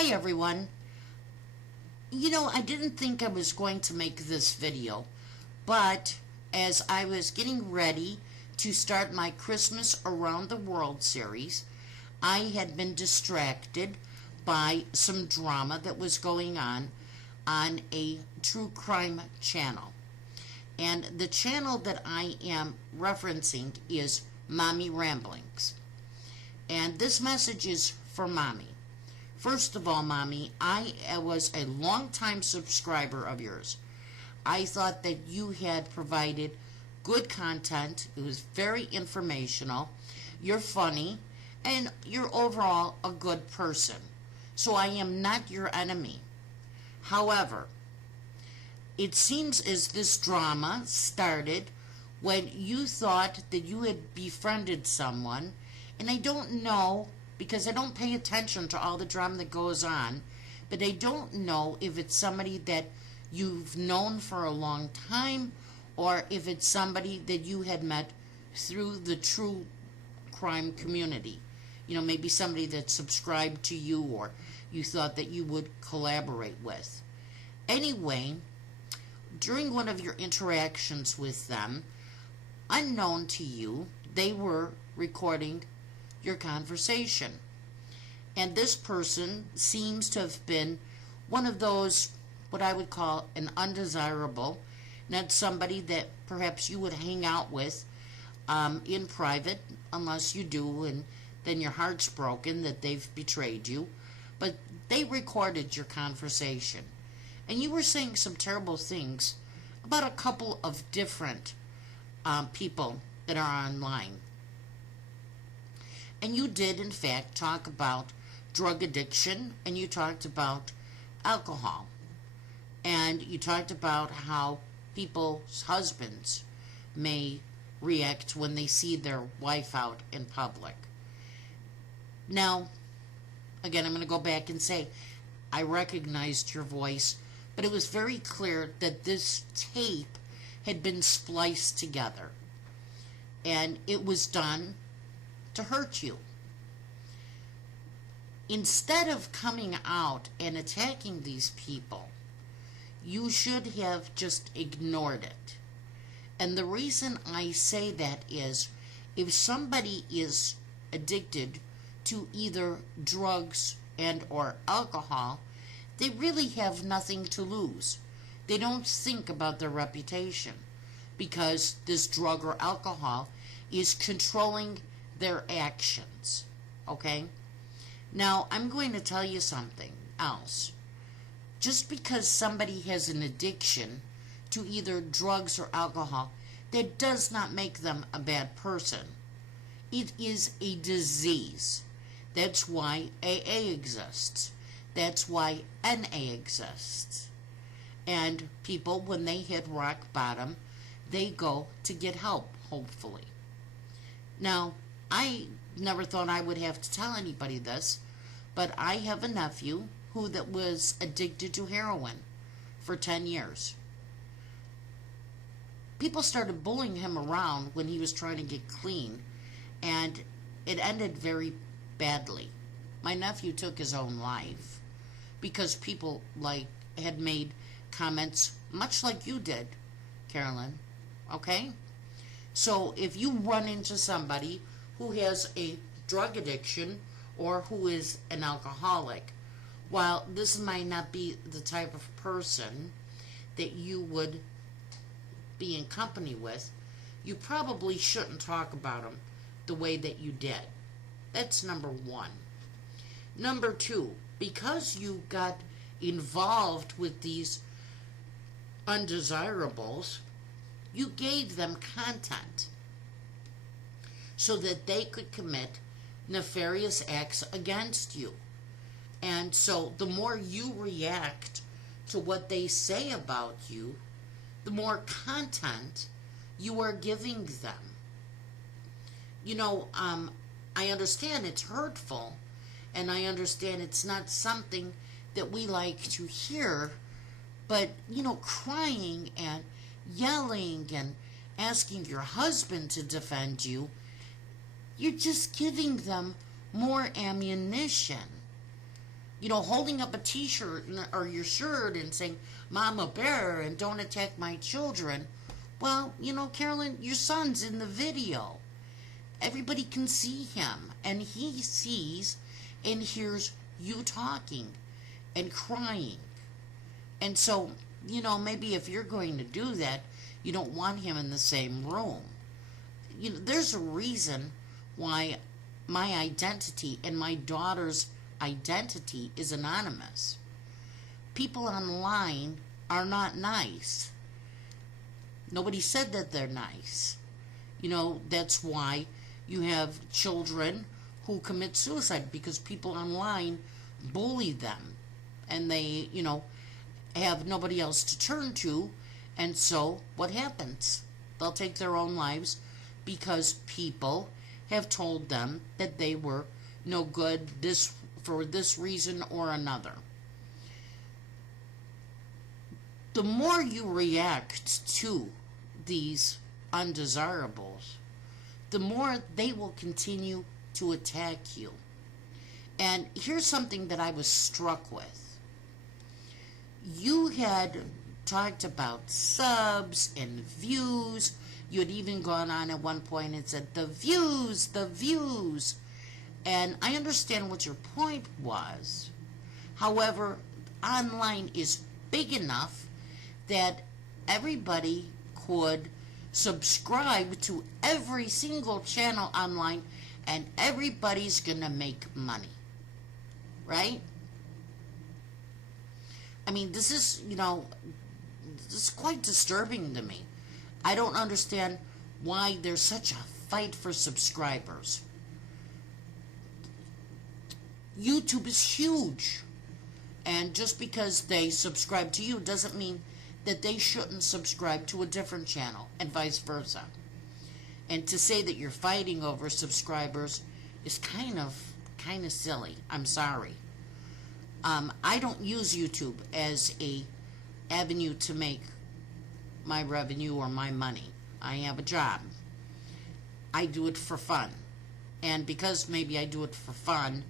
Hi everyone. I didn't think I was going to make this video, but as I was getting ready to start my Christmas Around the World series, I had been distracted by some drama that was going on a true crime channel. And the channel that I am referencing is Mommy Ramblings. And this message is for Mommy. First of all, Mommy, I was a long-time subscriber of yours. I thought that you had provided good content. It was very informational. You're funny, and you're overall a good person. So I am not your enemy. However, it seems as this drama started when you thought that you had befriended someone, and I don't know, because I don't pay attention to all the drama that goes on, but I don't know if it's somebody that you've known for a long time or if it's somebody that you had met through the true crime community. Maybe somebody that subscribed to you or you thought that you would collaborate with. Anyway, during one of your interactions with them, unknown to you, they were recording your conversation. And this person seems to have been one of those, what I would call an undesirable, not somebody that perhaps you would hang out with in private, unless you do, and then your heart's broken that they've betrayed you. But they recorded your conversation. And you were saying some terrible things about a couple of different people that are online. And you did, in fact, talk about drug addiction, and you talked about alcohol. And you talked about how people's husbands may react when they see their wife out in public. Now, again, I'm going to go back and say, I recognized your voice, but it was very clear that this tape had been spliced together. And it was done to hurt you. Instead of coming out and attacking these people, you should have just ignored it. And the reason I say that is, if somebody is addicted to either drugs and or alcohol, they really have nothing to lose. They don't think about their reputation because this drug or alcohol is controlling their actions. Okay? Now, I'm going to tell you something else. Just because somebody has an addiction to either drugs or alcohol, that does not make them a bad person. It is a disease. That's why AA exists. That's why NA exists. And people, when they hit rock bottom, they go to get help, hopefully. Now, I never thought I would have to tell anybody this, but I have a nephew that was addicted to heroin for 10 years. People started bullying him around when he was trying to get clean, and it ended very badly. My nephew took his own life because people had made comments much like you did, Carolyn. Okay? So if you run into somebody who has a drug addiction or who is an alcoholic, while this might not be the type of person that you would be in company with, you probably shouldn't talk about them the way that you did. That's number one. Number two, because you got involved with these undesirables, you gave them content so that they could commit nefarious acts against you. And so the more you react to what they say about you, the more content you are giving them. I understand it's hurtful, and I understand it's not something that we like to hear, but, crying and yelling and asking your husband to defend you, you're just giving them more ammunition. holding up a t-shirt or your shirt and saying, Mama Bear, and don't attack my children. Well, Carolyn, your son's in the video. Everybody can see him, and he sees and hears you talking and crying. And so, maybe if you're going to do that, you don't want him in the same room. There's a reason why my identity and my daughter's identity is anonymous. People online are not nice. Nobody said that they're nice. That's why you have children who commit suicide, because people online bully them and they, have nobody else to turn to. And so what happens? They'll take their own lives because people have told them that they were no good for this reason or another. The more you react to these undesirables, the more they will continue to attack you. And here's something that I was struck with. You had talked about subs and views. You had even gone on at one point and said, the views. And I understand what your point was. However, online is big enough that everybody could subscribe to every single channel online, and everybody's gonna make money, right? I mean, this is quite disturbing to me. I don't understand why there's such a fight for subscribers. YouTube is huge, and just because they subscribe to you doesn't mean that they shouldn't subscribe to a different channel, and vice versa. And to say that you're fighting over subscribers is kind of silly. I'm sorry. I don't use YouTube as a avenue to make my revenue or my money. I have a job. I do it for fun. And because maybe I do it for fun,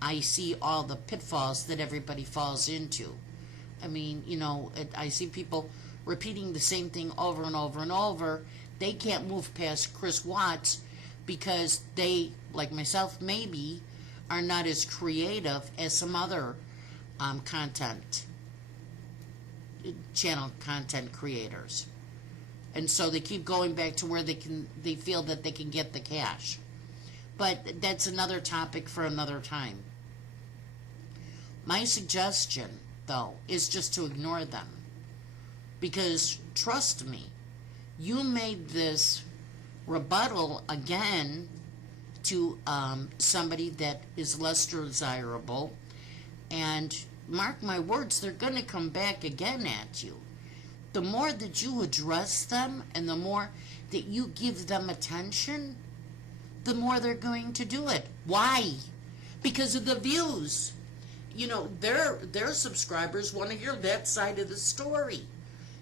I see all the pitfalls that everybody falls into. I mean, I see people repeating the same thing over and over and over. They can't move past Chris Watts because they, like myself maybe, are not as creative as some other channel content creators. And so they keep going back to where they feel that they can get the cash. But that's another topic for another time. My suggestion, though, is just to ignore them. Because, trust me, you made this rebuttal again to somebody that is less desirable, and mark my words, they're going to come back again at you. The more that you address them and the more that you give them attention, the more they're going to do it. Why? Because of the views. Their subscribers want to hear that side of the story.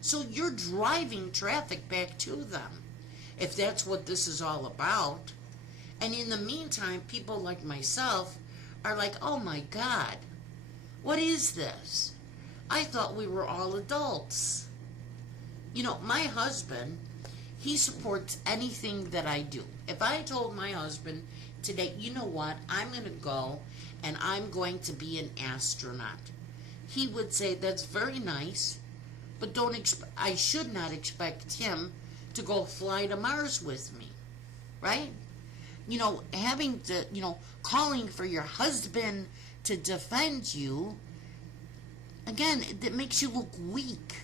So you're driving traffic back to them, if that's what this is all about. And in the meantime, people like myself are like, oh my God, what is this? I thought we were all adults. My husband, he supports anything that I do. If I told my husband today, you know what, I'm going to go and I'm going to be an astronaut, he would say, that's very nice, but I should not expect him to go fly to Mars with me, right? Having to, calling for your husband to defend you, again, it makes you look weak.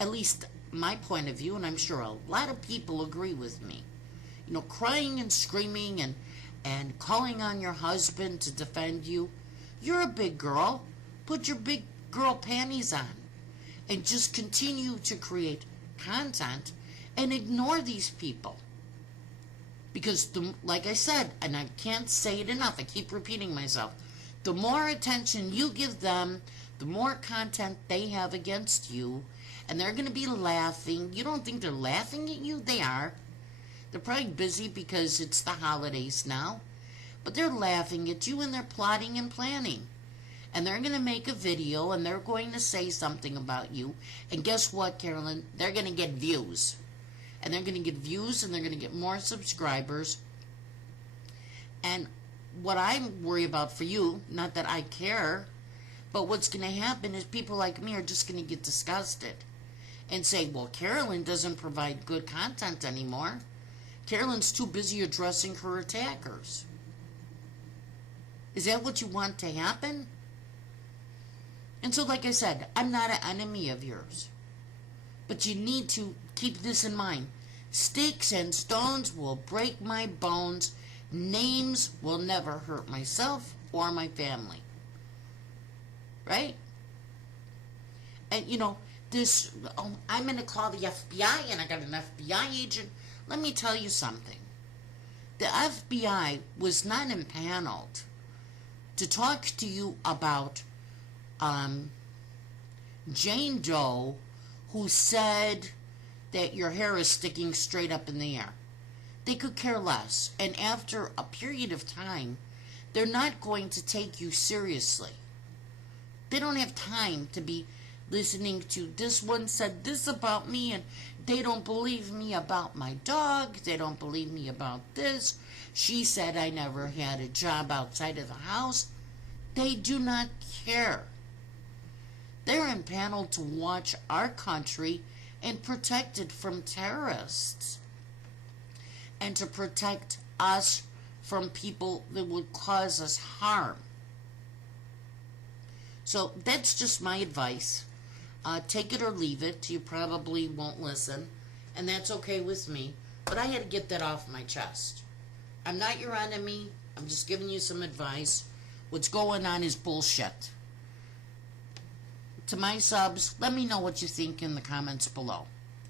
At least my point of view, and I'm sure a lot of people agree with me. Crying and screaming and calling on your husband to defend you. You're a big girl. Put your big girl panties on and just continue to create content and ignore these people. Because, like I said, and I can't say it enough, I keep repeating myself, the more attention you give them, the more content they have against you, and they're going to be laughing. You don't think they're laughing at you? They are. They're probably busy because it's the holidays now, but they're laughing at you and they're plotting and planning. and they're going to make a video and they're going to say something about you. And guess what, Carolyn? They're going to get views. And they're going to get views and they're going to get more subscribers. And what I worry about for you, not that I care, but what's going to happen is people like me are just going to get disgusted and say, well, Carolyn doesn't provide good content anymore. Carolyn's too busy addressing her attackers. Is that what you want to happen? And so, like I said, I'm not an enemy of yours. But you need to keep this in mind. Sticks and stones will break my bones. Names will never hurt myself or my family. Right? And, you know, this, I'm going to call the FBI and I got an FBI agent. Let me tell you something. The FBI was not impaneled to talk to you about Jane Doe, who said that your hair is sticking straight up in the air. They could care less. And after a period of time, they're not going to take you seriously. They don't have time to be listening to this one said this about me and they don't believe me about my dog. They don't believe me about this. She said I never had a job outside of the house. They do not care. They're impaneled to watch our country and protect it from terrorists and to protect us from people that would cause us harm. So that's just my advice. Take it or leave it. You probably won't listen, and that's okay with me. But I had to get that off my chest. I'm not your enemy. I'm just giving you some advice. What's going on is bullshit. To my subs, let me know what you think in the comments below.